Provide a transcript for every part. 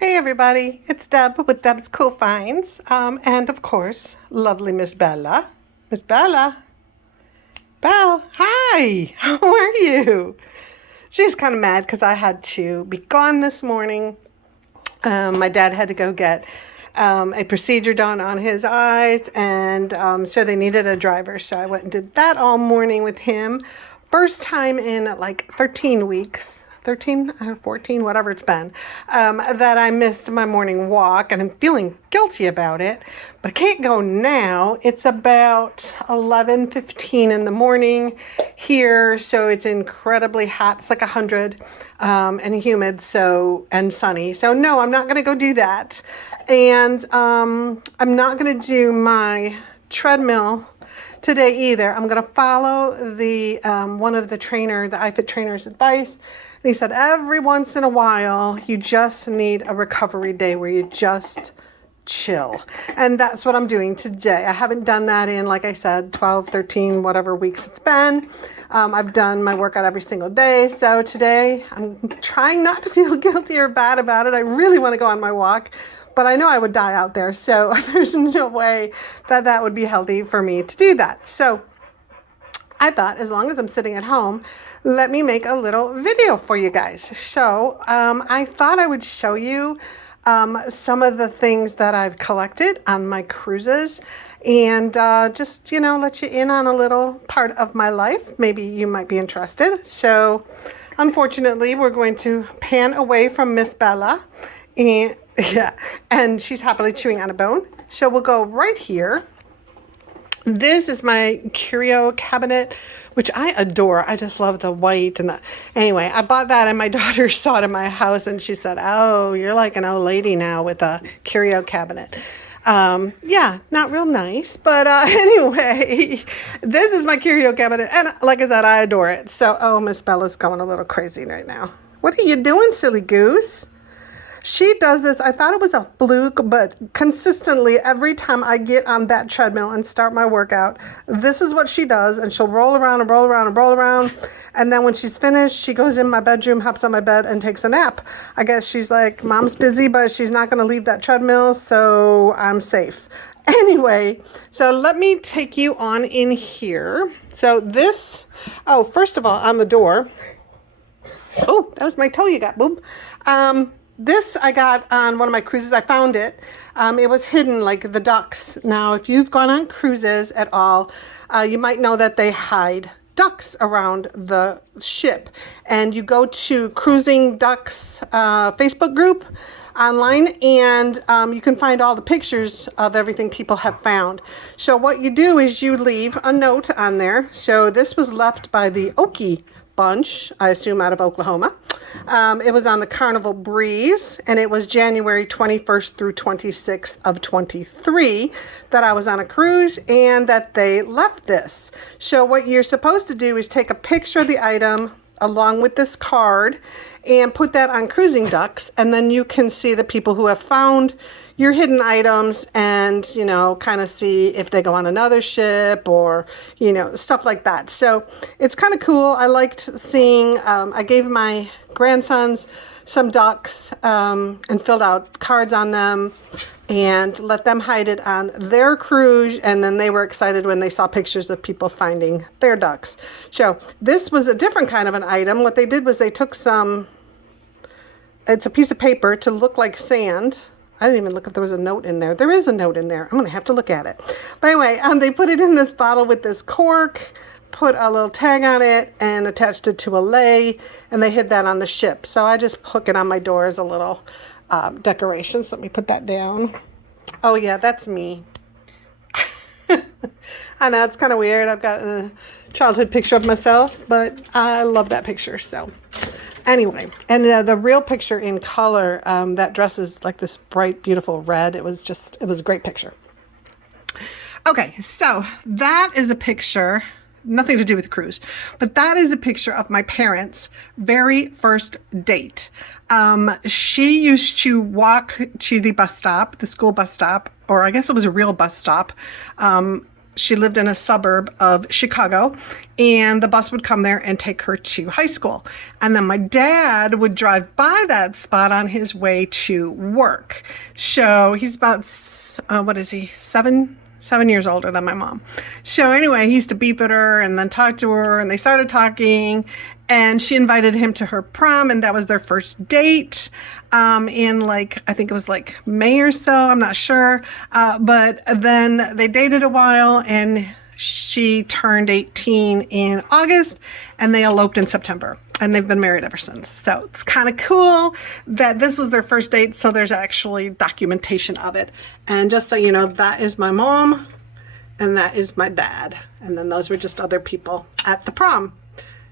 Hey everybody, it's Deb with Deb's Cool Finds, and of course, lovely Miss Bella. Miss Bella, Belle, hi, how are you? She's kind of mad because I had to be gone this morning. My dad had to go get a procedure done on his eyes, and so they needed a driver. So I went and did that all morning with him. First time in like 13 weeks. 13 or 14, whatever it's been, that I missed my morning walk, and I'm feeling guilty about it, but I can't go now. It's about 11:15 in the morning here, so it's incredibly hot. It's like 100 and humid, and sunny. So no, I'm not going to go do that. And I'm not going to do my treadmill today either. I'm going to follow the one of the iFit trainer's advice. And he said every once in a while you just need a recovery day where you just chill. And that's what I'm doing today. I haven't done that in, like I said, 12, 13, whatever weeks it's been. I've done my workout every single day. So today I'm trying not to feel guilty or bad about it. I really want to go on my walk, but I know I would die out there. So there's no way that would be healthy for me to do that. So I thought, as long as I'm sitting at home, let me make a little video for you guys. So I thought I would show you some of the things that I've collected on my cruises, and just, let you in on a little part of my life. Maybe you might be interested. So unfortunately, we're going to pan away from Miss Bella, and yeah, and she's happily chewing on a bone. So we'll go right here. This is my curio cabinet, which I adore. I just love the white and the... Anyway, I bought that and my daughter saw it in my house and she said, "Oh, you're like an old lady now with a curio cabinet." Yeah, not real nice, but anyway, this is my curio cabinet, and like I said, I adore it. So, oh, Miss Bella's going a little crazy right now. What are you doing, silly goose? She does this, I thought it was a fluke, but consistently every time I get on that treadmill and start my workout, this is what she does, and she'll roll around and roll around and roll around, and then when she's finished, she goes in my bedroom, hops on my bed, and takes a nap. I guess she's like, Mom's busy, but she's not going to leave that treadmill, so I'm safe. Anyway, so let me take you on in here. So this, first of all, on the door, oh, that was my toe you got, boob. This I got on one of my cruises. I found it. It was hidden like the ducks. Now, if you've gone on cruises at all, you might know that they hide ducks around the ship. And you go to Cruising Ducks Facebook group online, and you can find all the pictures of everything people have found. So what you do is you leave a note on there. So this was left by the Okie bunch, I assume out of Oklahoma. It was on the Carnival Breeze, and it was January 21st through 26th of 23 that I was on a cruise, and that they left this. So what you're supposed to do is take a picture of the item along with this card and put that on Cruising Ducks, and then you can see the people who have found your hidden items and, kind of see if they go on another ship or, stuff like that. So it's kind of cool. I liked seeing, I gave my grandsons some ducks and filled out cards on them and let them hide it on their cruise, and then they were excited when they saw pictures of people finding their ducks. So this was a different kind of an item. What they did was they took it's a piece of paper to look like sand. I didn't even look if there was a note in there. There is a note in there. I'm going to have to look at it. But anyway, they put it in this bottle with this cork, put a little tag on it, and attached it to a lei, and they hid that on the ship. So I just hook it on my door as a little decoration. So let me put that down. Oh yeah, that's me. I know, it's kind of weird. I've got a childhood picture of myself, but I love that picture. So anyway, and the real picture in color, that dress is like this bright, beautiful red. It was a great picture. Okay, so that is a picture, nothing to do with the cruise, but that is a picture of my parents' very first date. She used to walk to the bus stop, the school bus stop, or I guess it was a real bus stop. she lived in a suburb of Chicago, and the bus would come there and take her to high school. And then my dad would drive by that spot on his way to work. So he's about, what is he, 7 years older than my mom. So anyway, he used to beep at her and then talk to her, and they started talking, and she invited him to her prom, and that was their first date in like, I think it was like May or so, I'm not sure. But then they dated a while, and she turned 18 in August, and they eloped in September. And they've been married ever since. So it's kind of cool that this was their first date. So there's actually documentation of it. And just so you know, that is my mom and that is my dad. And then those were just other people at the prom.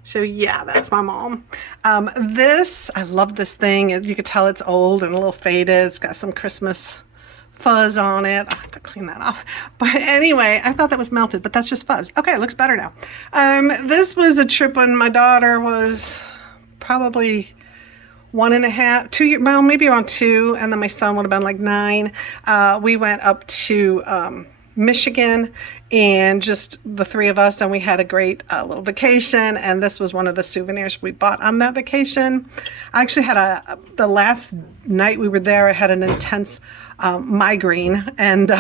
So yeah, that's my mom. I love this thing. You could tell it's old and a little faded. It's got some Christmas fuzz on it. I have to clean that off. But anyway, I thought that was melted, but that's just fuzz. Okay, it looks better now. This was a trip when my daughter was probably 1.5, 2 years, well, maybe around 2, and then my son would have been like 9. We went up to Michigan, and just the 3 of us, and we had a great little vacation, and this was one of the souvenirs we bought on that vacation. I actually had the last night we were there, I had an intense migraine, and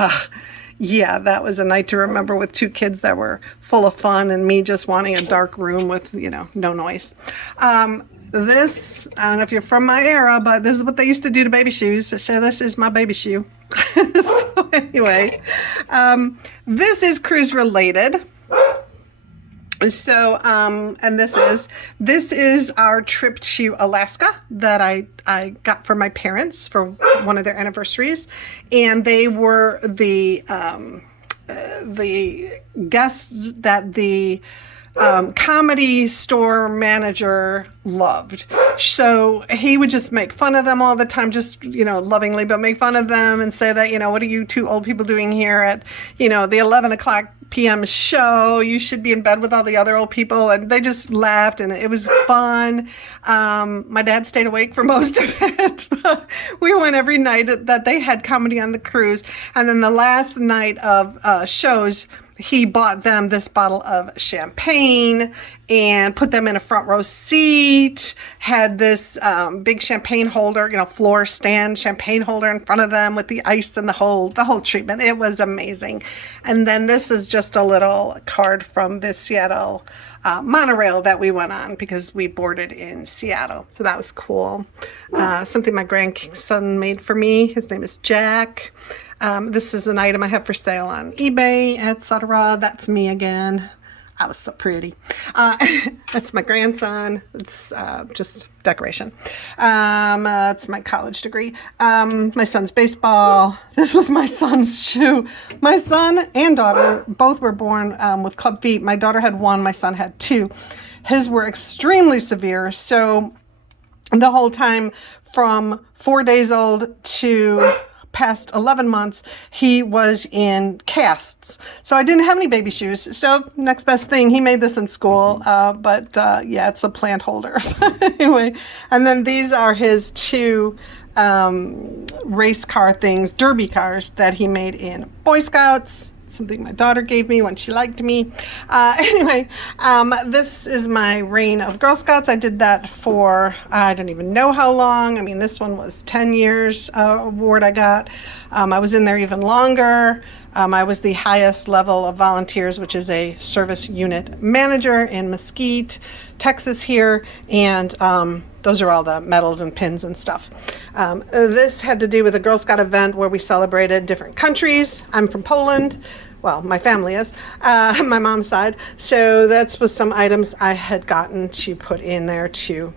yeah, that was a night to remember with 2 kids that were full of fun and me just wanting a dark room with, no noise. This, I don't know if you're from my era, but this is what they used to do to baby shoes. So this is my baby shoe. So anyway, this is cruise related. So, and this is our trip to Alaska that I got for my parents for one of their anniversaries, and they were the guests that the comedy store manager loved. So he would just make fun of them all the time, just, lovingly, but make fun of them and say that, what are you 2 old people doing here at, the 11 o'clock p.m. show? You should be in bed with all the other old people. And they just laughed, and it was fun. My dad stayed awake for most of it. We went every night that they had comedy on the cruise. And then the last night of shows, he bought them this bottle of champagne and put them in a front row seat, had this big champagne holder, floor stand champagne holder in front of them with the ice and the whole treatment. It was amazing. And then this is just a little card from the Seattle monorail that we went on because we boarded in Seattle. So that was cool. Something my grandson made for me. His name is Jack. This is an item I have for sale on eBay, etc. That's me again. I was so pretty. That's my grandson. It's just decoration. It's my college degree. My son's baseball. This was my son's shoe. My son and daughter both were born with club feet. My daughter had 1. My son had 2. His were extremely severe. So the whole time from 4 days old to past 11 months, he was in casts. So I didn't have any baby shoes. So next best thing, he made this in school. But yeah, it's a plant holder. Anyway, and then these are his 2 race car things, derby cars that he made in Boy Scouts. Something my daughter gave me when she liked me. Anyway, this is my reign of Girl Scouts. I did that for, I don't even know how long. I mean, this one was 10 years award I got. I was in there even longer. I was the highest level of volunteers, which is a service unit manager in Mesquite, Texas here. And those are all the medals and pins and stuff. This had to do with a Girl Scout event where we celebrated different countries. I'm from Poland. Well, my family is, my mom's side. So that's with some items I had gotten to put in there to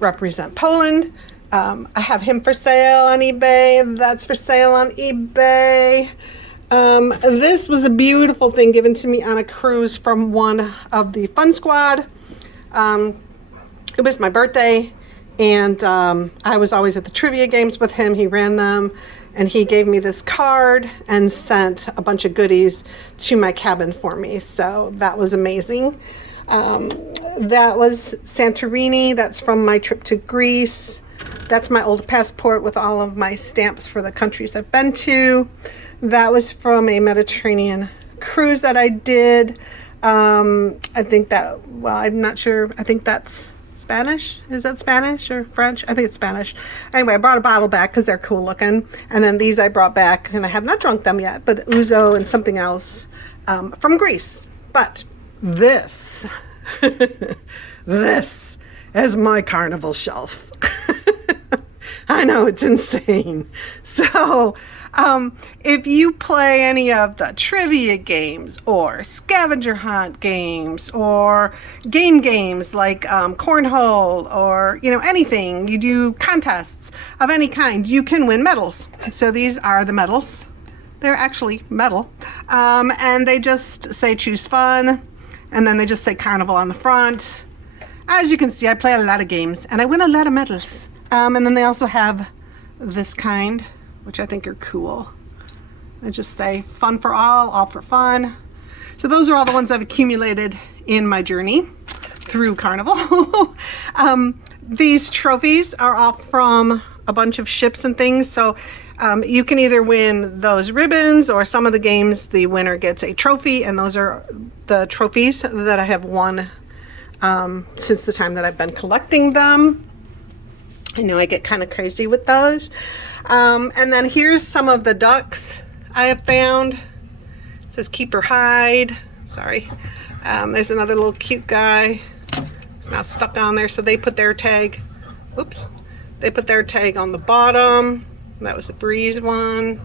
represent Poland. I have him for sale on eBay. That's for sale on eBay. This was a beautiful thing given to me on a cruise from one of the Fun Squad. It was my birthday, and I was always at the trivia games with him. He ran them, and he gave me this card and sent a bunch of goodies to my cabin for me. So that was amazing. That was Santorini. That's from my trip to Greece. That's my old passport with all of my stamps for the countries I've been to. That was from a Mediterranean cruise that I did. I think that, well, I'm not sure. I think that's Spanish. Is that Spanish or French? I think it's Spanish. Anyway, I brought a bottle back because they're cool looking. And then these I brought back, and I have not drunk them yet, but Ouzo and something else from Greece. But this, this is my carnival shelf. I know, it's insane. So, if you play any of the trivia games or scavenger hunt games or games like cornhole or, you know, anything, you do contests of any kind, you can win medals. So these are the medals. They're actually metal. And they just say choose fun. And then they just say carnival on the front. As you can see, I play a lot of games and I win a lot of medals. And then they also have this kind, which I think are cool. They just say fun for all for fun. So those are all the ones I've accumulated in my journey through Carnival. These trophies are all from a bunch of ships and things. So you can either win those ribbons, or some of the games the winner gets a trophy, and those are the trophies that I have won since the time that I've been collecting them. I know I get kind of crazy with those. And then here's some of the ducks I have found. It says keep or hide. Sorry. There's another little cute guy. It's now stuck on there, so they put their tag. Oops. They put their tag on the bottom. That was a Breeze one.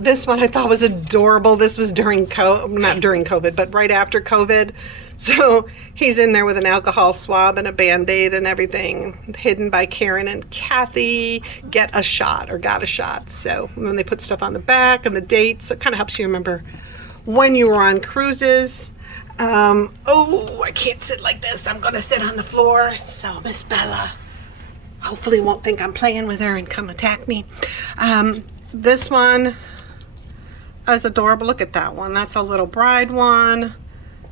This one I thought was adorable. This was during not during COVID, but right after COVID. So he's in there with an alcohol swab and a Band-Aid and everything, hidden by Karen and Kathy. Get a shot, or got a shot. So when they put stuff on the back and the dates, it kind of helps you remember when you were on cruises. Oh, I can't sit like this. I'm going to sit on the floor. So Miss Bella hopefully won't think I'm playing with her and come attack me. This one is adorable. Look at that one. That's a little bride one.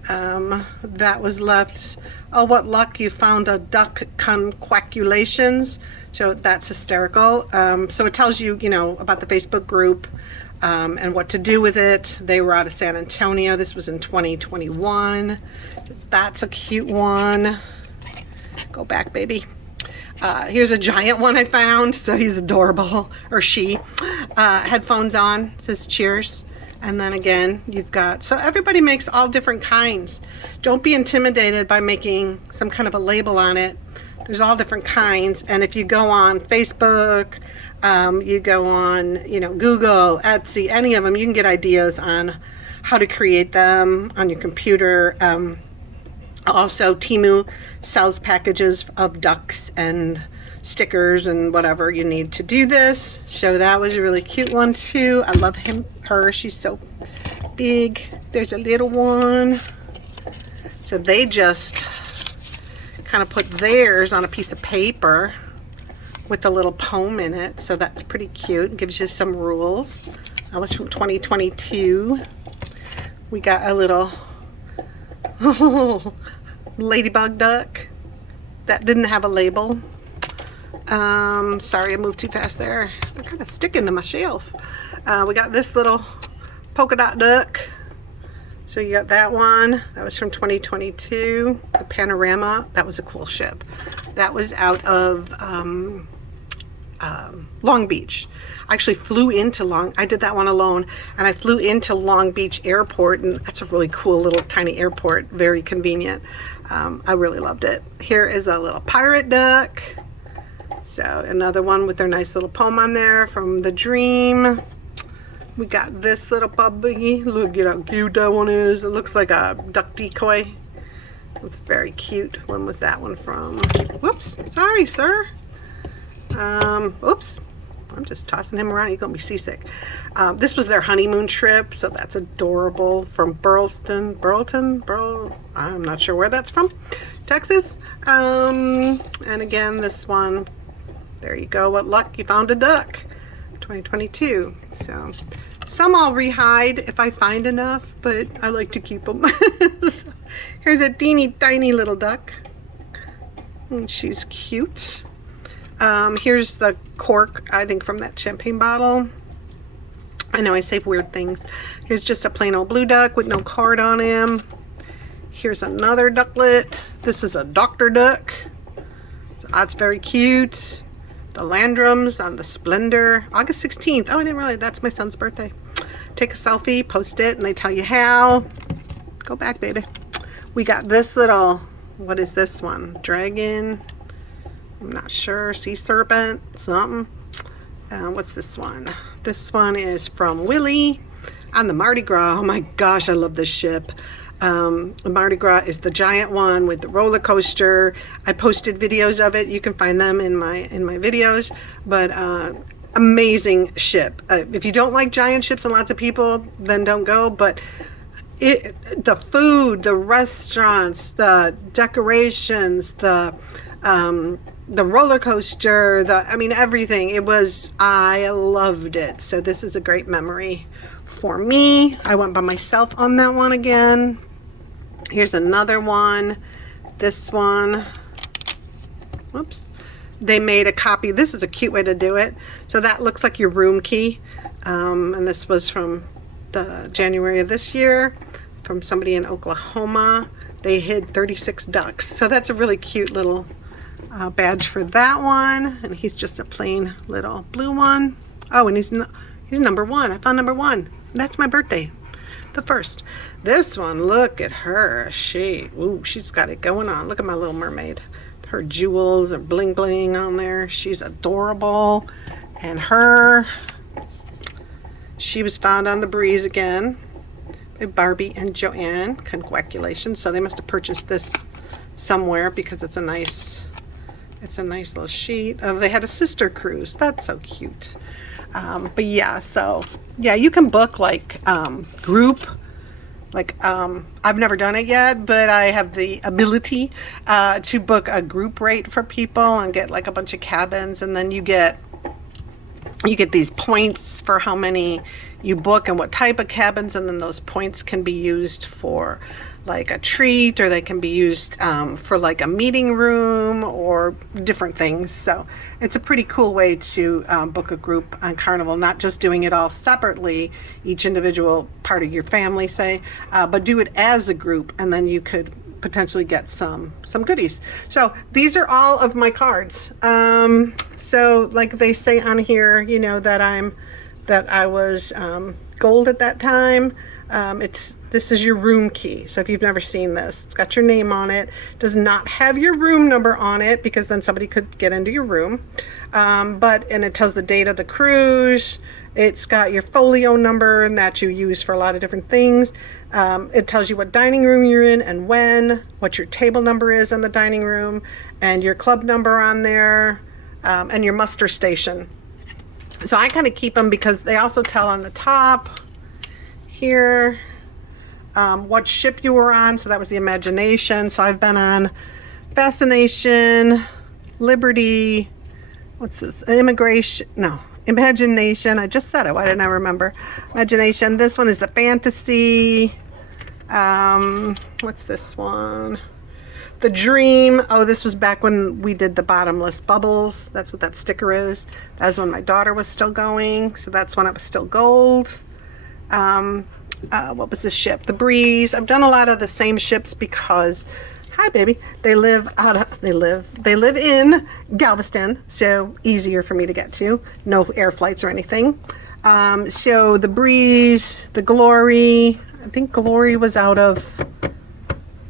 That was left. Oh, what luck, you found a duck conquaculations. So that's hysterical. So it tells you, you know, about the Facebook group and what to do with it. They were out of San Antonio. This was in 2021. That's a cute one. Go back, baby. Here's a giant one I found. So he's adorable, or she. Headphones on, says cheers. And then again, you've got, so everybody makes all different kinds. Don't be intimidated by making some kind of a label on it. There's all different kinds. And if you go on Facebook, you go on, you know, Google, Etsy, any of them, you can get ideas on how to create them on your computer. Also, Temu sells packages of ducks and stickers and whatever you need to do this. So that was a really cute one too. I love her. She's so big. There's a little one. So they just kind of put theirs on a piece of paper with a little poem in it. So that's pretty cute. It gives you some rules. That was from 2022. We got a little ladybug duck that didn't have a label. Sorry, I moved too fast there. They're kind of sticking to my shelf. We got this little polka dot duck. So you got that one. That was from 2022. The Panorama. That was a cool ship. That was out of Long Beach. I actually flew into I did that one alone, and I flew into Long Beach Airport, and that's a really cool little tiny airport, very convenient. I really loved it. Here is a little pirate duck. So another one with their nice little poem on there from The Dream. We got this little puppy. Look at how cute that one is. It looks like a duck decoy. It's very cute. When was that one from? Whoops, sorry, sir. Oops, I'm just tossing him around. You're gonna be seasick. This was their honeymoon trip, so that's adorable. From Burleson, I'm not sure where that's from, Texas. And again, this one, there you go. What luck, you found a duck. 2022. So some I'll rehide if I find enough, but I like to keep them. So, here's a teeny tiny little duck. And she's cute. Here's the cork, I think, from that champagne bottle. I know I say weird things. Here's just a plain old blue duck with no card on him. Here's another ducklet. This is a doctor duck. So that's very cute. The Landrums on the Splendor. August 16th. Oh, I didn't realize that's my son's birthday. Take a selfie, post it, and they tell you how. Go back, baby. We got this little, what is this one? Dragon. I'm not sure. Sea serpent. Something. What's this one? This one is from Willie on the Mardi Gras. Oh my gosh, I love this ship. The Mardi Gras is the giant one with the roller coaster. I posted videos of it. You can find them in my videos. But amazing ship. If you don't like giant ships and lots of people, then don't go. But the food, the restaurants, the decorations, the roller coaster, I mean everything. I loved it. So this is a great memory for me. I went by myself on that one again. Here's another one. This one, whoops. They made a copy. This is a cute way to do it. So that looks like your room key. And this was from the January of this year from somebody in Oklahoma. They hid 36 ducks. So that's a really cute little badge for that one. And he's just a plain little blue one. Oh, and he's number one. I found number one. That's my birthday, the 1st. This one, look at her. She's got it going on. Look at my little mermaid. Her jewels are bling bling on there. She's adorable. And she was found on the breeze again by Barbie and Joanne. Congratulations. So they must have purchased this somewhere because it's a nice little sheet. Oh, they had a sister cruise. That's so cute. But yeah, so yeah, you can book like group. Like I've never done it yet, but I have the ability to book a group rate for people and get like a bunch of cabins, and then you get these points for how many you book and what type of cabins, and then those points can be used for like a treat, or they can be used for like a meeting room or different things. So it's a pretty cool way to book a group on Carnival, not just doing it all separately, each individual part of your family, say, but do it as a group, and then you could potentially get some goodies. So these are all of my cards. So like they say on here, you know, that I was gold at that time. This is your room key. So if you've never seen this, it's got your name on it. Does not have your room number on it because then somebody could get into your room. And it tells the date of the cruise. It's got your folio number, and that you use for a lot of different things. It tells you what dining room you're in and when, what your table number is in the dining room, and your club number on there, and your muster station. So I kind of keep them because they also tell on the top here what ship you were on. So that was the Imagination. So I've been on Fascination, Liberty, what's this? Imagination. I just said it. Why didn't I remember? Imagination. This one is the Fantasy. What's this one? The Dream. Oh, this was back when we did the bottomless bubbles. That's what that sticker is. That was when my daughter was still going. So that's when it was still gold. What was this ship? The Breeze. I've done a lot of the same ships because, hi baby, they live in Galveston, so easier for me to get to. No air flights or anything. So the Breeze, the Glory. I think Glory was out of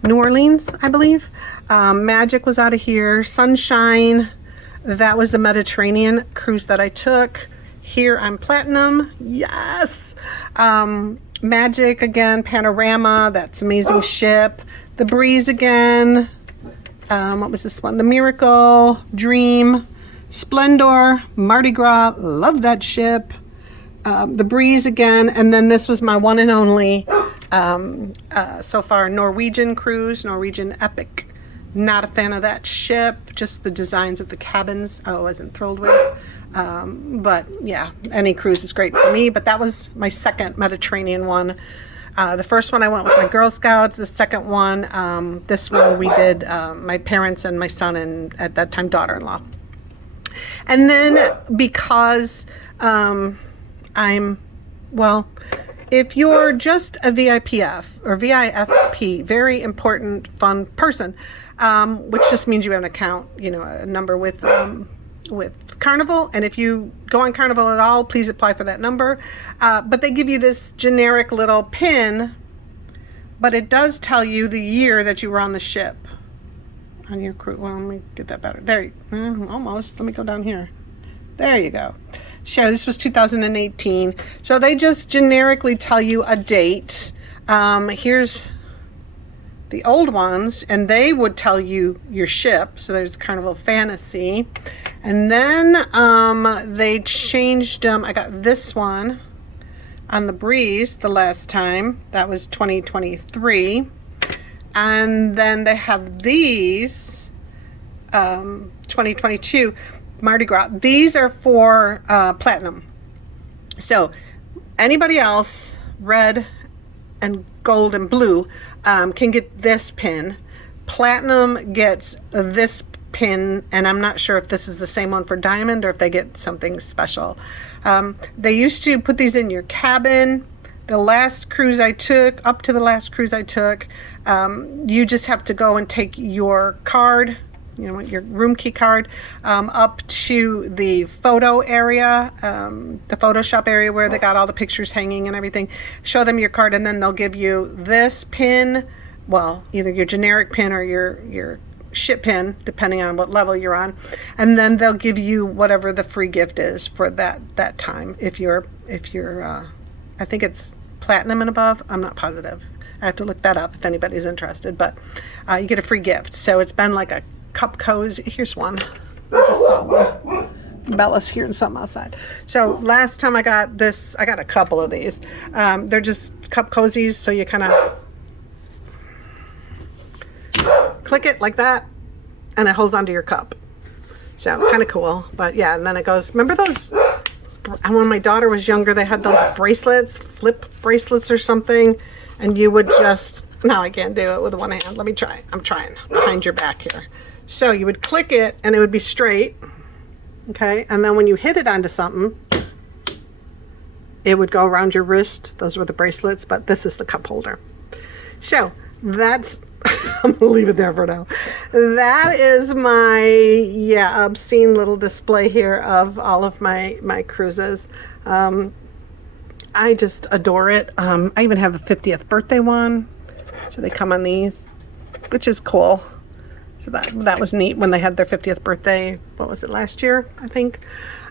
New Orleans, I believe. Magic was out of here. Sunshine, that was the Mediterranean cruise that I took. Here I'm Platinum. Yes. Magic again, Panorama, that's amazing ship. The Breeze again. What was this one? The Miracle, Dream, Splendor, Mardi Gras, love that ship. The Breeze again, and then this was my one and only so far Norwegian cruise, Norwegian Epic. Not a fan of that ship, just the designs of the cabins I wasn't thrilled with. But yeah, any cruise is great for me, but that was my second Mediterranean one. The first one I went with my Girl Scouts. The second one, this one we did my parents and my son and at that time daughter-in-law. And then because I'm Well, if you're just a VIPF or VIFP, very important, fun person, which just means you have an account, you know, a number with Carnival. And if you go on Carnival at all, please apply for that number. But they give you this generic little pin, but it does tell you the year that you were on the ship. On your cruise. Well, let me get that better. There, almost. Let me go down here. There you go. So this was 2018. So they just generically tell you a date. Here's the old ones, and they would tell you your ship. So there's Carnival Fantasy. And then they changed them. I got this one on the Breeze the last time. That was 2023. And then they have these 2022 Mardi Gras. These are for platinum. So anybody else, red and gold and blue, can get this pin. Platinum gets this pin, and I'm not sure if this is the same one for diamond or if they get something special. They used to put these in your cabin. The last cruise I took, up to the last cruise I took, you just have to go and take your card, you know, your room key card, up to the photo area, the Photoshop area where they got all the pictures hanging and everything. Show them your card, and then they'll give you this pin, well, either your generic pin or your ship pin, depending on what level you're on. And then they'll give you whatever the free gift is for that time. If you're I think it's platinum and above. I'm not positive. I have to look that up if anybody's interested, but you get a free gift. So it's been like a cup cozy. Here's one. I just saw one. Bella's hearing something outside. So last time I got this, I got a couple of these. They're just cup cozies, so you kind of click it like that, and it holds onto your cup. So kind of cool. But yeah, and then it goes, remember those, when my daughter was younger, they had those bracelets, flip bracelets or something, and you would just, no, I can't do it with one hand. Let me try. I'm trying behind your back here. So you would click it and it would be straight. Okay. And then when you hit it onto something, it would go around your wrist. Those were the bracelets, but this is the cup holder. So that's, I'm gonna leave it there for now. That is my, obscene little display here of all of my cruises. I just adore it. I even have a 50th birthday one. So they come on these, which is cool. So that was neat when they had their 50th birthday. What was it, last year, I think?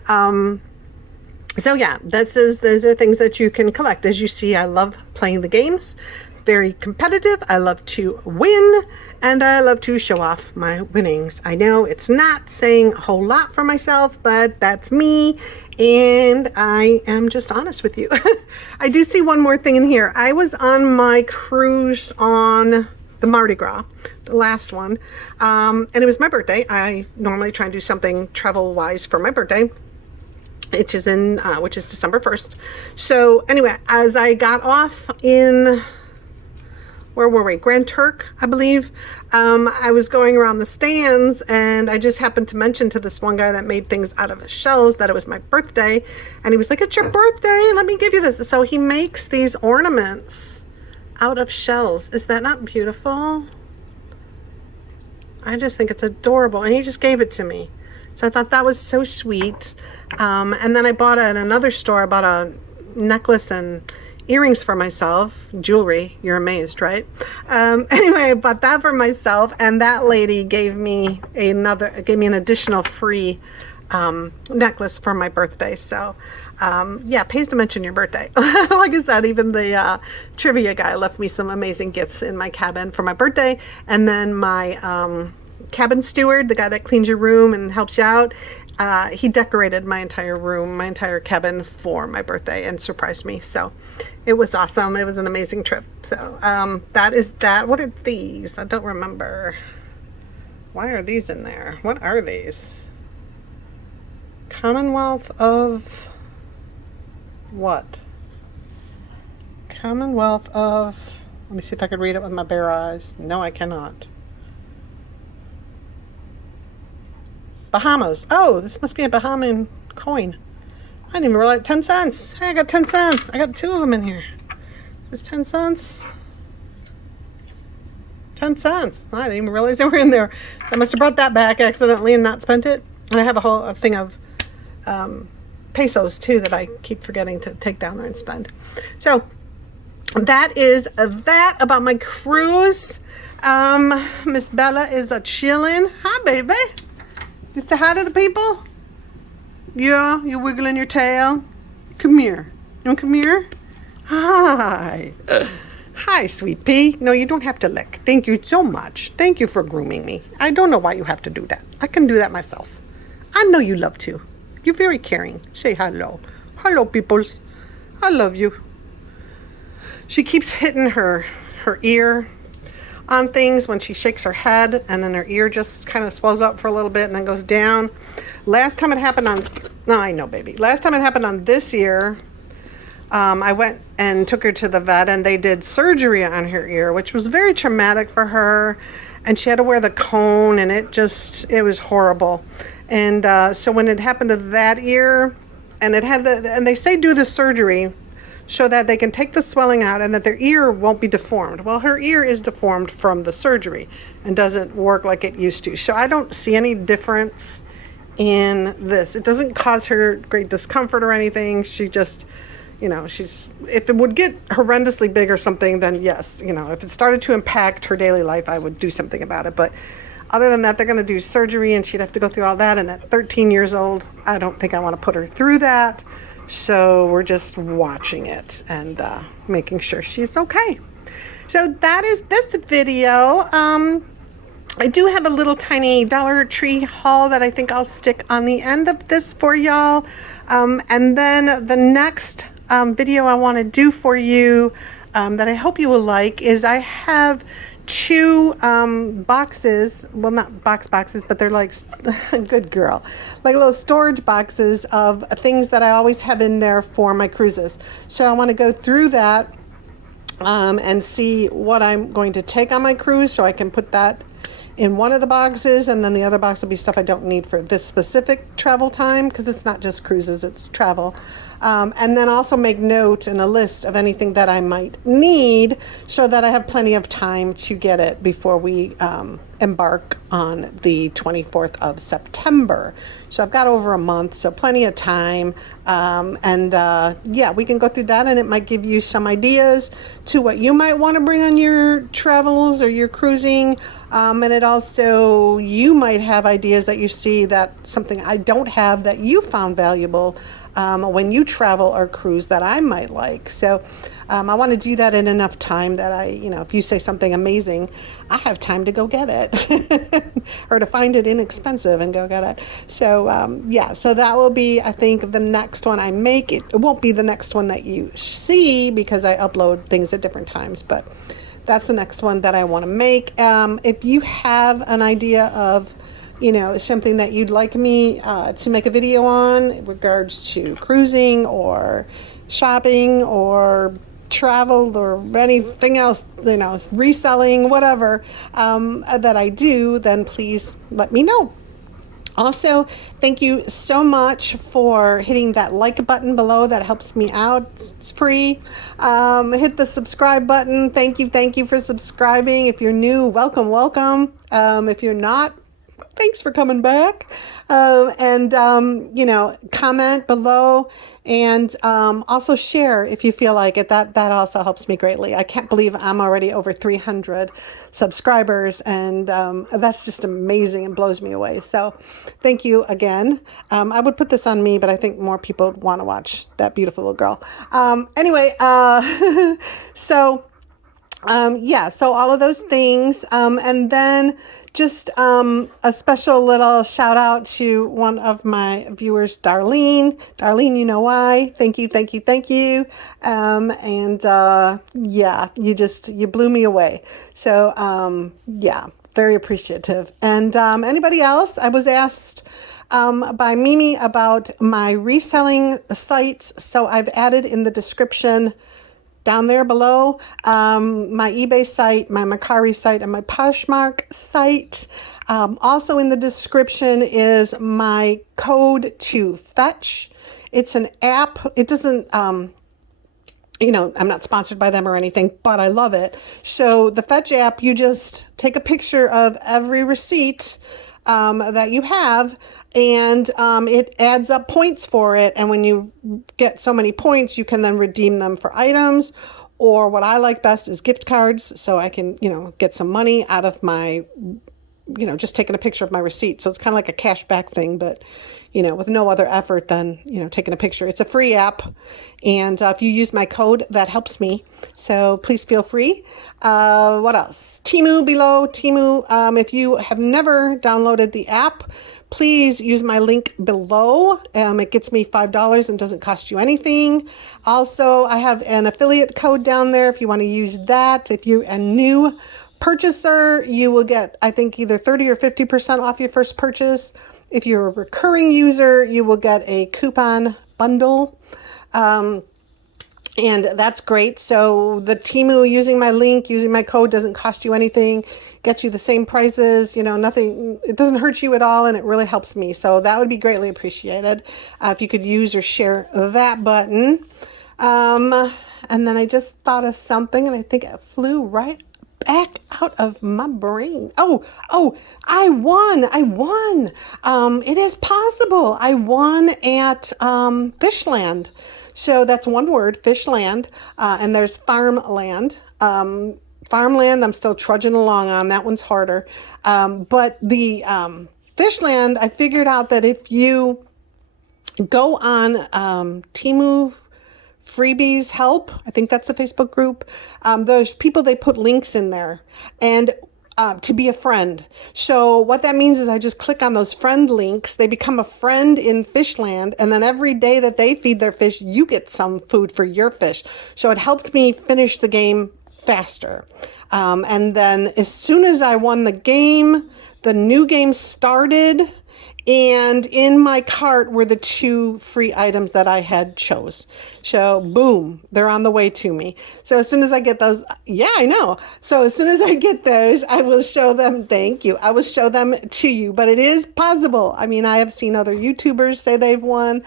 So yeah, those are things that you can collect. As you see, I love playing the games. Very competitive. I love to win, and I love to show off my winnings. I know it's not saying a whole lot for myself, but that's me, and I am just honest with you. I do see one more thing in here. I was on my cruise on the Mardi Gras, the last one, and it was my birthday. I normally try and do something travel-wise for my birthday, which is December 1st. So anyway, as I got off in, where were we? Grand Turk, I believe. I was going around the stands, and I just happened to mention to this one guy that made things out of his shells that it was my birthday. And he was like, "It's your birthday. Let me give you this." So he makes these ornaments out of shells. Is that not beautiful? I just think it's adorable. And he just gave it to me. So I thought that was so sweet. And then I bought at another store, I bought a necklace and earrings for myself, jewelry. You're amazed, right? Anyway, I bought that for myself, and that lady gave me an additional free necklace for my birthday. So yeah, pays to mention your birthday. Like I said, even the trivia guy left me some amazing gifts in my cabin for my birthday. And then my cabin steward, the guy that cleans your room and helps you out, he decorated my entire room, my entire cabin for my birthday and surprised me. So it was awesome. It was an amazing trip. So that is that. What are these? I don't remember. Why are these in there? What are these? Commonwealth of what? Commonwealth of, let me see if I could read it with my bare eyes. No, I cannot. Bahamas. Oh, this must be a Bahamian coin. I didn't even realize 10 cents. Hey, I got 10 cents. I got 2 of them in here. It's 10 cents. 10 cents. I didn't even realize they were in there. I must have brought that back accidentally and not spent it. And I have a whole thing of pesos too that I keep forgetting to take down there and spend. So that is that about my cruise. Miss Bella is a chilling. Hi, baby. You say hi to the people? Yeah, you're wiggling your tail. Come here. You want to come here? Hi. Hi, sweet pea. No, you don't have to lick. Thank you so much. Thank you for grooming me. I don't know why you have to do that. I can do that myself. I know you love to. You're very caring. Say hello. Hello, peoples. I love you. She keeps hitting her ear on things when she shakes her head, and then her ear just kind of swells up for a little bit and then goes down. Last time it happened on, no, I know, baby. Last time it happened on this ear, I went and took her to the vet, and they did surgery on her ear, which was very traumatic for her. And she had to wear the cone, and it was horrible. And so when it happened to that ear, and and they say do the surgery so that they can take the swelling out and that their ear won't be deformed. Well, her ear is deformed from the surgery and doesn't work like it used to. So I don't see any difference in this. It doesn't cause her great discomfort or anything. She just, if it would get horrendously big or something, then yes, if it started to impact her daily life, I would do something about it. But other than that, they're going to do surgery and she'd have to go through all that. And at 13 years old, I don't think I want to put her through that. So we're just watching it and making sure she's okay. So that is this video. I do have a little tiny Dollar Tree haul that I think I'll stick on the end of this for y'all. And then the next video I want to do for you that I hope you will like is I have 2 boxes, well, not boxes, but they're like, good girl, like little storage boxes of things that I always have in there for my cruises. So I want to go through that and see what I'm going to take on my cruise so I can put that in one of the boxes, and then the other box will be stuff I don't need for this specific travel time, because it's not just cruises, it's travel. And then also make note and a list of anything that I might need so that I have plenty of time to get it before we embark on the 24th of September. So I've got over a month, so plenty of time. Yeah, we can go through that, and it might give you some ideas to what you might want to bring on your travels or your cruising. And it also, you might have ideas that you see that something I don't have that you found valuable when you travel or cruise that I might like. So I want to do that in enough time that if you say something amazing, I have time to go get it or to find it inexpensive and go get it. So yeah, so that will be, I think, the next one I make. It won't be the next one that you see because I upload things at different times, but that's the next one that I want to make. If you have an idea of something that you'd like me to make a video on in regards to cruising or shopping or travel or anything else, reselling, whatever that I do, then please let me know. Also, thank you so much for hitting that like button below. That helps me out. It's free. Hit the subscribe button. Thank you for subscribing. If you're new, welcome. If you're not, thanks for coming back. Comment below, and also share if you feel like it. That also helps me greatly. I can't believe I'm already over 300 subscribers, and that's just amazing and blows me away. So thank you again. I would put this on me, but I think more people would want to watch that beautiful little girl. So all of those things. And then just a special little shout out to one of my viewers, Darlene. Darlene, you know why. Thank you. You blew me away. So, very appreciative. And anybody else? I was asked by Mimi about my reselling sites. So I've added in the description down there below, my eBay site, my Mercari site, and my Poshmark site. Also in the description is my code to fetch. It's an app. It doesn't, I'm not sponsored by them or anything, but I love it. So the Fetch app, you just take a picture of every receipt that you have, and it adds up points for it. And when you get so many points, you can then redeem them for items. Or what I like best is gift cards, so I can, get some money out of my, just taking a picture of my receipt. So it's kind of like a cash back thing, but, with no other effort than, taking a picture. It's a free app. And if you use my code, that helps me. So please feel free. What else? Temu below. Temu, if you have never downloaded the app, please use my link below. It gets me $5 and doesn't cost you anything. Also, I have an affiliate code down there if you want to use that. If you're a new purchaser, you will get, I think, either 30 or 50% off your first purchase. If you're a recurring user, you will get a coupon bundle. And that's great. So the Temu, using my link, using my code doesn't cost you anything, gets you the same prices, nothing, it doesn't hurt you at all, and it really helps me. So that would be greatly appreciated if you could use or share that button. And then I just thought of something, and I think it flew right back out of my brain. Oh, I won. It is possible. I won at Fishland. So that's one word, Fishland, and there's farmland. Farmland, I'm still trudging along on. That one's harder. But the Fishland, I figured out that if you go on Temu Freebies Help, I think that's the Facebook group, those people, they put links in there, and to be a friend. So what that means is I just click on those friend links. They become a friend in Fishland, and then every day that they feed their fish, you get some food for your fish. So it helped me finish the game faster. And then as soon as I won the game, the new game started, and in my cart were the 2 free items that I had chose. So boom, they're on the way to me. So as soon as I get those, yeah, I know. So as soon as I get those, I will show them. Thank you. I will show them to you, but it is possible. I mean, I have seen other YouTubers say they've won.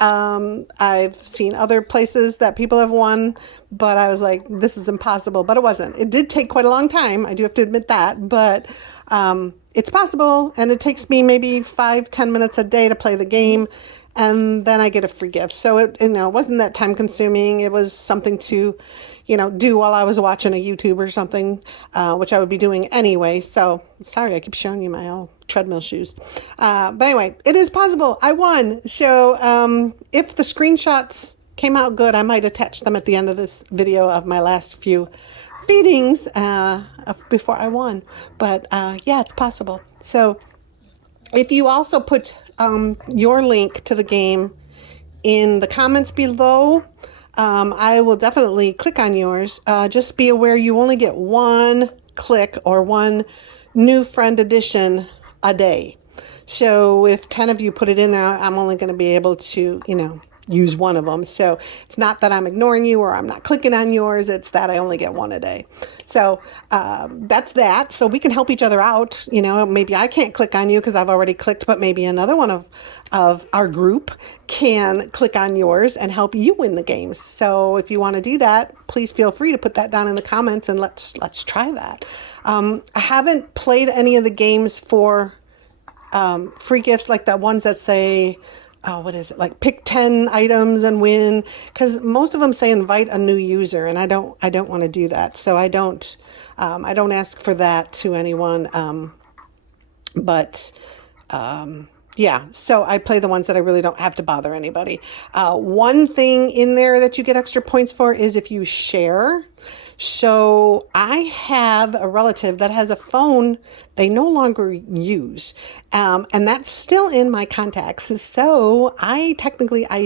I've seen other places that people have won, but I was like, this is impossible, but it wasn't. It did take quite a long time. I do have to admit that, but, it's possible, and it takes me maybe 5-10 minutes a day to play the game, and then I get a free gift. So it wasn't that time consuming. It was something to, do while I was watching a YouTube or something, which I would be doing anyway. So sorry, I keep showing you my old treadmill shoes. But anyway, it is possible. I won. So if the screenshots came out good, I might attach them at the end of this video of my last few feedings before I won. But yeah, it's possible. So if you also put your link to the game in the comments below, I will definitely click on yours. Just be aware you only get 1 click or 1 new friend addition a day. So if 10 of you put it in there, I'm only going to be able to, use 1 of them. So it's not that I'm ignoring you or I'm not clicking on yours. It's that I only get 1 a day. So that's that. So we can help each other out. Maybe I can't click on you because I've already clicked, but maybe another one of our group can click on yours and help you win the games. So if you want to do that, please feel free to put that down in the comments, and let's try that. I haven't played any of the games for free gifts, like the ones that say, what is it? Like pick 10 items and win. Because most of them say invite a new user, and I don't want to do that. So I don't ask for that to anyone. Yeah, so I play the ones that I really don't have to bother anybody. One thing in there that you get extra points for is if you share. So I have a relative that has a phone they no longer use, and that's still in my contacts. So I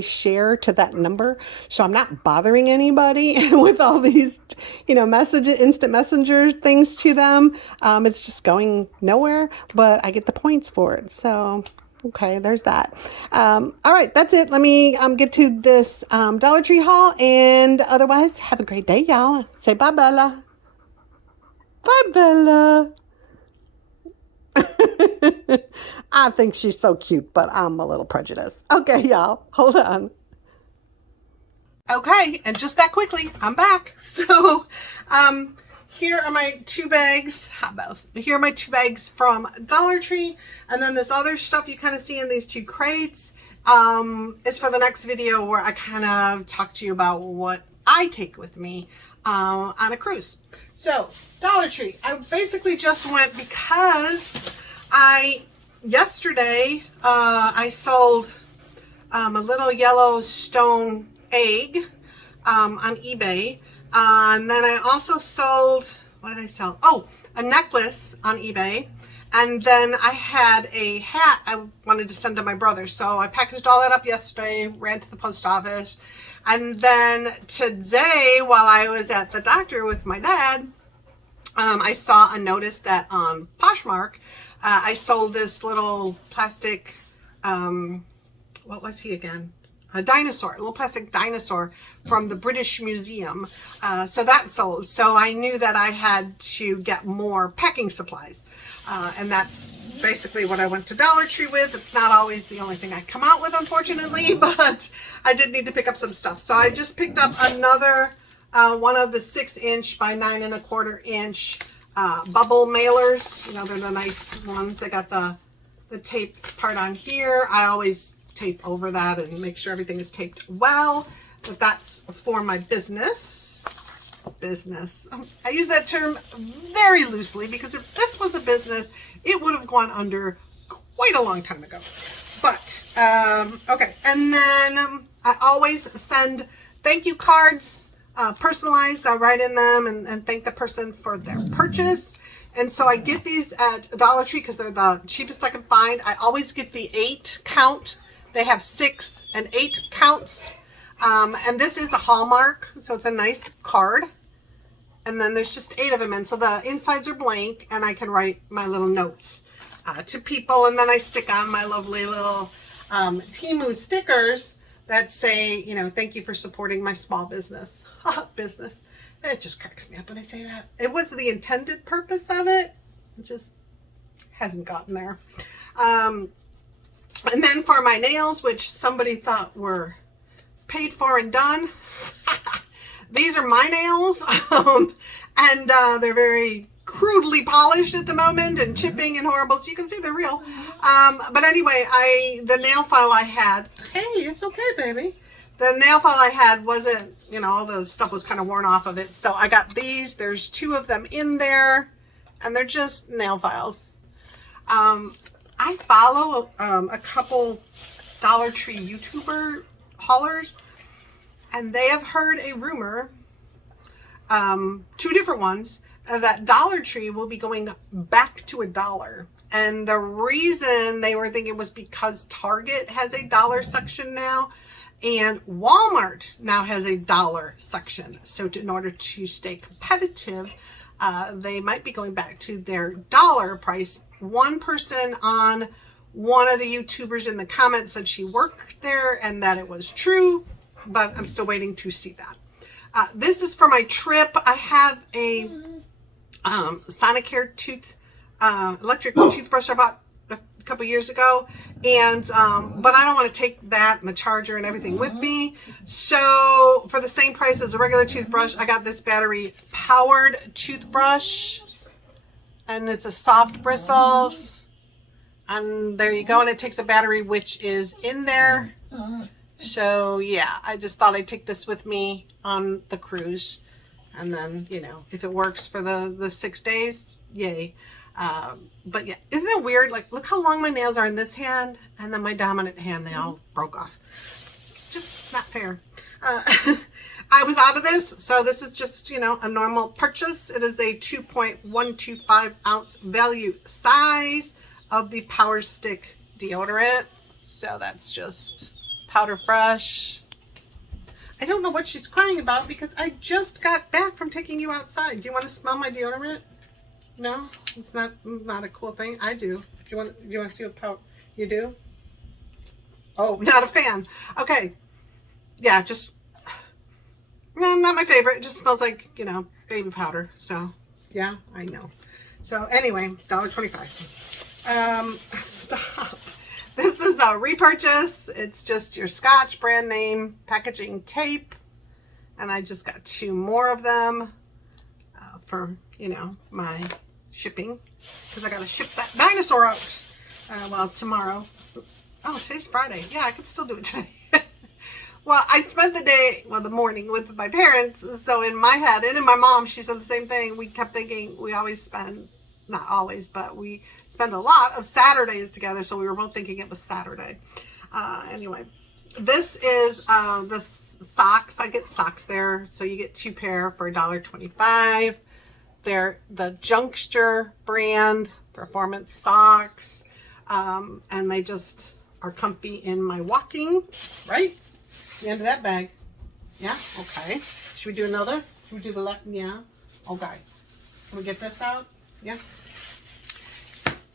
share to that number, so I'm not bothering anybody with all these, instant messenger things to them. It's just going nowhere, but I get the points for it. So okay, there's that. All right, that's it. Let me get to this Dollar Tree haul, and otherwise, have a great day, y'all. Say bye, Bella. Bye, Bella. I think she's so cute, but I'm a little prejudiced. Okay, y'all, hold on. Okay, and just that quickly, I'm back. So, here are my 2 bags. Here are my 2 bags from Dollar Tree, and then this other stuff you kind of see in these 2 crates is for the next video where I kind of talk to you about what I take with me on a cruise. So, Dollar Tree, I basically just went because yesterday I sold a little yellow stone egg on eBay. And then I also sold, what did I sell? Oh, a necklace on eBay. And then I had a hat I wanted to send to my brother. So I packaged all that up yesterday, ran to the post office. And then today, while I was at the doctor with my dad, I saw a notice that on Poshmark, I sold this little plastic, what was he again? A dinosaur, a little plastic dinosaur from the British Museum. So that sold. So I knew that I had to get more packing supplies. And that's basically what I went to Dollar Tree with. It's not always the only thing I come out with, unfortunately, but I did need to pick up some stuff. So I just picked up another one of the 6" by 9 1/4" bubble mailers. You know, they're the nice ones. They got the tape part on here. I always tape over that and make sure everything is taped well, but that's for my business. I use that term very loosely because if this was a business, it would have gone under quite a long time ago. But, okay. And then I always send thank you cards, personalized. I write in them and thank the person for their purchase. And so I get these at Dollar Tree because they're the cheapest I can find. I always get the 8 count. They have 6 and 8 counts. And this is a Hallmark, so it's a nice card. And then there's just 8 of them in. So the insides are blank, and I can write my little notes to people. And then I stick on my lovely little Temu stickers that say, you know, thank you for supporting my small business. Business. It just cracks me up when I say that. It was the intended purpose of it. It just hasn't gotten there. And then for my nails, which somebody thought were paid for and done, these are my nails, and they're very crudely polished at the moment and chipping and horrible, so you can see they're real. But anyway, the nail file I had, hey, it's okay, baby. The nail file I had wasn't, you know, all the stuff was kind of worn off of it, so I got these. There's 2 of them in there, and they're just nail files. I follow a couple Dollar Tree YouTuber haulers, and they have heard a rumor, 2 different ones, that Dollar Tree will be going back to $1. And the reason they were thinking was because Target has a dollar section now, and Walmart now has a dollar section. So in order to stay competitive, they might be going back to their dollar price. One person on one of the YouTubers in the comments said she worked there and that it was true, but I'm still waiting to see that. This is for my trip. I have a Sonicare electric toothbrush I bought a couple years ago, and but I don't want to take that and the charger and everything with me. So for the same price as a regular toothbrush, I got this battery powered toothbrush, and it's a soft bristles. And there you go. And it takes a battery, which is in there. So yeah, I just thought I'd take this with me on the cruise. And then, you know, if it works for the 6 days, yay. But yeah, isn't it weird? Like, look how long my nails are in this hand, and then my dominant hand, they all broke off. Just not fair. I was out of this, so this is just, you know, a normal purchase. It is a 2.125 ounce value size of the Power Stick deodorant. So that's just powder fresh. I don't know what she's crying about because I just got back from taking you outside. Do you want to smell my deodorant? No, it's not a cool thing. I do. Do you want to see what you do? Oh, not a fan. Okay. Yeah, just no, not my favorite. It just smells like, you know, baby powder. So yeah, I know. So anyway, $1.25. Stop. This is a repurchase. It's just your Scotch brand name packaging tape. And I just got 2 more of them for, you know, my shipping. Because I got to ship that dinosaur out. Well, tomorrow. Oh, today's Friday. Yeah, I could still do it today. Well, I spent the day, well, the morning with my parents. So in my head, and in my mom, she said the same thing. We kept thinking we always spend, not always, but we spend a lot of Saturdays together. So we were both thinking it was Saturday. Anyway, this is the socks. I get socks there. So you get 2 pair for $1.25. They're the Junkster brand performance socks. And they just are comfy in my walking, right? The end of that bag. Yeah? Okay. Should we do another? Should we do the left? Yeah. Okay. Can we get this out? Yeah.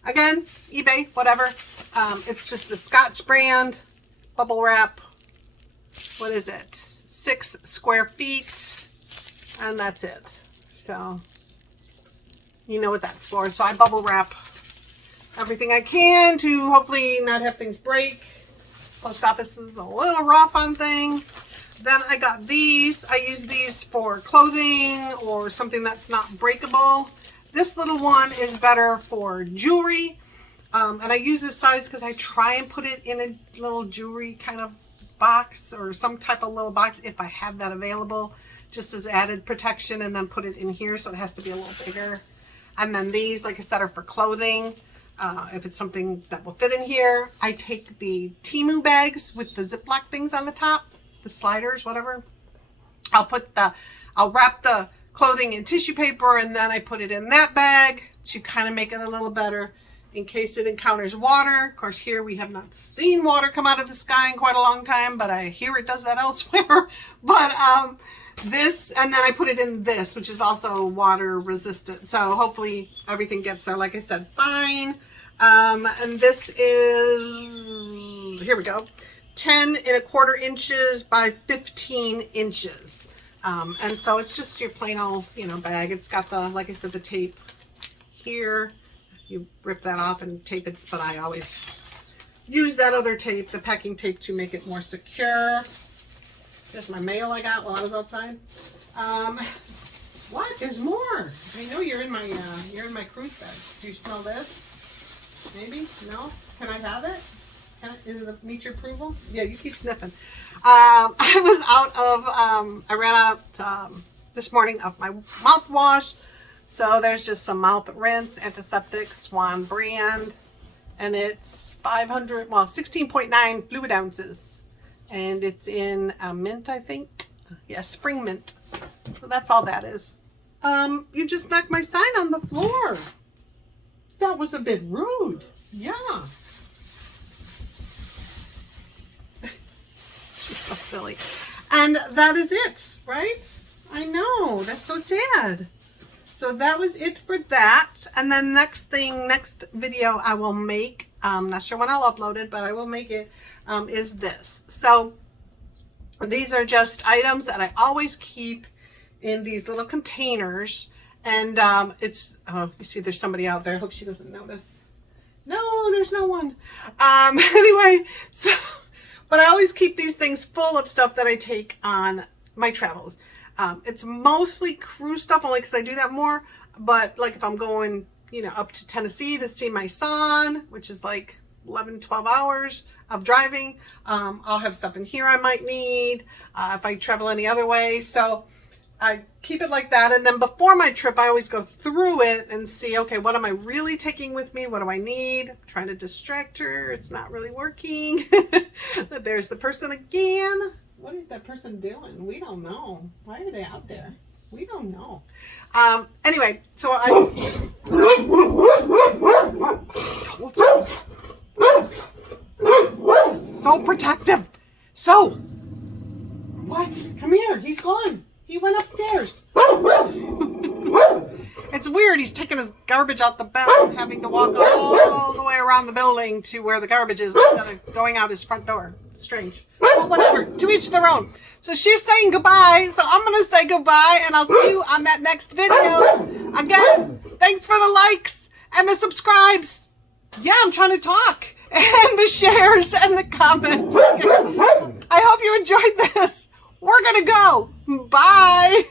Again, eBay, whatever. It's just the Scotch brand. Bubble wrap. What is it? 6 square feet. And that's it. So, you know what that's for. So I bubble wrap everything I can to hopefully not have things break. Post office is a little rough on things. Then I got these. I use these for clothing or something that's not breakable. This little one is better for jewelry. And I use this size because I try and put it in a little jewelry kind of box or some type of little box if I have that available, just as added protection, and then put it in here so it has to be a little bigger. And then these, like I said, are for clothing. If it's something that will fit in here. I take the Temu bags with the Ziploc things on the top, the sliders, whatever. I'll wrap the clothing in tissue paper, and then I put it in that bag to kind of make it a little better in case it encounters water. Of course, here we have not seen water come out of the sky in quite a long time, but I hear it does that elsewhere. But this, and then I put it in this, which is also water resistant. So hopefully everything gets there, like I said, fine. And this is, here we go, 10 1/4 inches by 15 inches. And so it's just your plain old, you know, bag. It's got the, like I said, the tape here. You rip that off and tape it, but I always use that other tape, the packing tape, to make it more secure. There's my mail I got while I was outside. What? There's more. I know you're in my cruise bag. Do you smell this? Maybe? No? Can I have it? Is it meet your approval? Yeah, you keep sniffing. I was out of, I ran out this morning of my mouthwash. So there's just some mouth rinse, antiseptic, Swan brand. And it's 16.9 fluid ounces. And it's in mint, I think. Yeah, spring mint. So that's all that is. You just knocked my sign on the floor. That was a bit rude. Yeah. She's so silly. And that is it, right? I know. That's so sad. So that was it for that. And then next video I will make, I'm not sure when I'll upload it, but I will make it, is this. So these are just items that I always keep in these little containers. And it's, oh, you see there's somebody out there. I hope she doesn't notice. No, there's no one. Anyway, so, but I always keep these things full of stuff that I take on my travels. It's mostly cruise stuff, only because I do that more. But like if I'm going, you know, up to Tennessee to see my son, which is like 11, 12 hours of driving, I'll have stuff in here I might need if I travel any other way. So I keep it like that. And then before my trip, I always go through it and see, okay, what am I really taking with me? What do I need? I'm trying to distract her. It's not really working. There's the person again. What is that person doing? We don't know. Why are they out there? We don't know. Anyway, so so protective. So, what? Come here. He's gone. He went upstairs. It's weird. He's taking his garbage out the back, having to walk all the way around the building to where the garbage is instead of going out his front door. Strange. Well, whatever. To each their own. So she's saying goodbye. So I'm going to say goodbye, and I'll see you on that next video. Again, thanks for the likes and the subscribes. Yeah, I'm trying to talk. And the shares and the comments. I hope you enjoyed this. We're going to go. Bye.